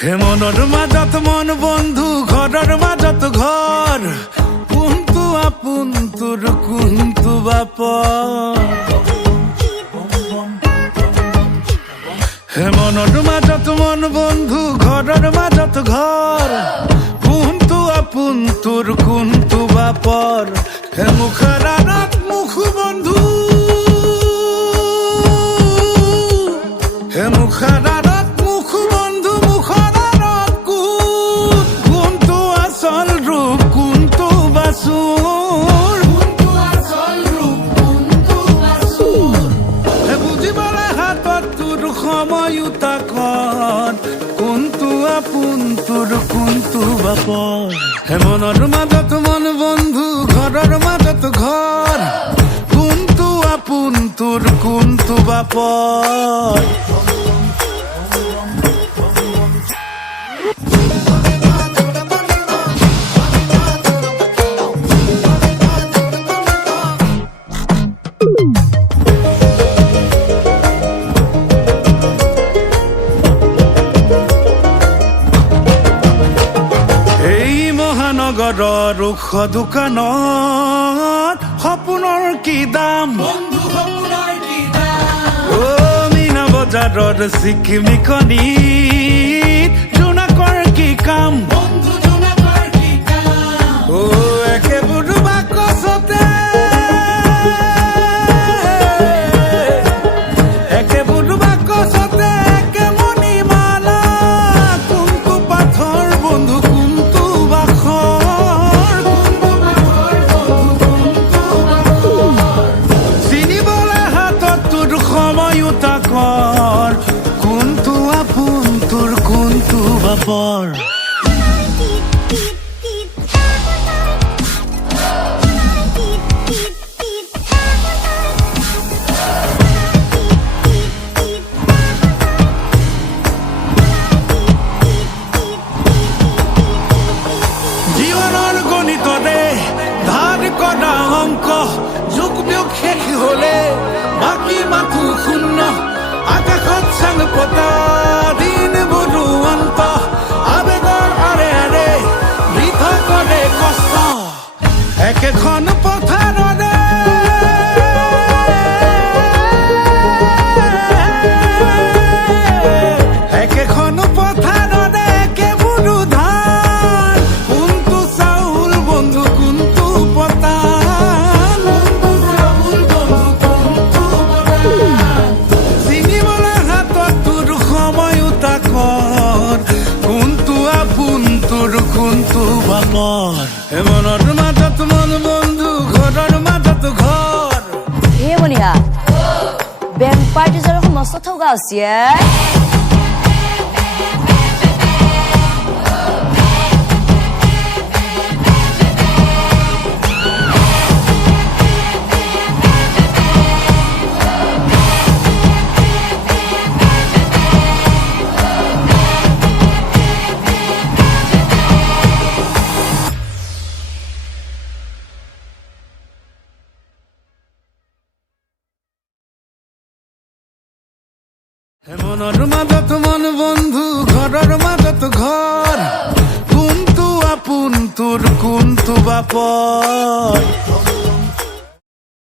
হে মনৰ মাজত মন বন্ধু ঘৰৰ মাজত ঘৰ কোনটো আপোন তোৰ কোনটো বাপৰ হে মনৰ মাজত মন বন্ধু ঘৰৰ মাজত ঘৰ কোনটো আপোন তোৰ কোনটো বাপৰ হে মুখৰ আঁৰত মুখ বন্ধু হে মুখৰ আঁৰত মুখ বন্ধু মুখৰ আঁৰত কোনটো আচল ৰূপ কোনটো বাচুৰ হে বুজিবলৈ হাতত তোৰ সময়ো তাকত কোনটো আপোন তোৰ কোনটো বাপৰ হে মনৰ মাজত মন বন্ধু ঘৰৰ মাজত ঘৰ কোনটো আপোন তোৰ কোনটো বাপৰ নগৰৰ ৰুখ দোকানত সপোনৰ কি দাম অ মীনা বজাৰৰ চিকিমিকনিত জোনাকৰ কি কাম অ একেবোৰ বাকচতে একেবোৰ বাকচতে একে মণিমালা কোনটো পাথৰ বন্ধু কোনটো বাখৰ চিনিবলৈ হাতত তোৰ সময়ো তাকৰ কোনটো আপোন তোৰ কোনটো বাপৰ জীৱনৰ গণিতৰে ধাৰ কৰা অংক যোগ বিয়োগ শেষ হলে বাকী মাথো শূন্য আকাশত চাং পতা দিনবোৰো অন্ত আবেগৰ আৰে আৰে বৃথা কৰে কষ্ট একেখন পথাৰৰে একেখন পথাৰৰে একেবোৰো ধান কোনটো চাউল বন্ধু কোনটো পতান চিনিবলৈ হাতত তোৰ সময়ো তাকৰ কোনটো আপোন তোৰ কোনটো বাপৰ হে মনৰ মাজত মন বন্ধু ঘৰৰ মাজত ঘৰ হে মনিহা বেংক পাৰ্টি জৰ মস্ত ঠগা আছে হে মনৰ মাজত মন বন্ধু ঘৰৰ মাজত ঘৰ কোনটো আপোন তোৰ কোনটো বাপৰ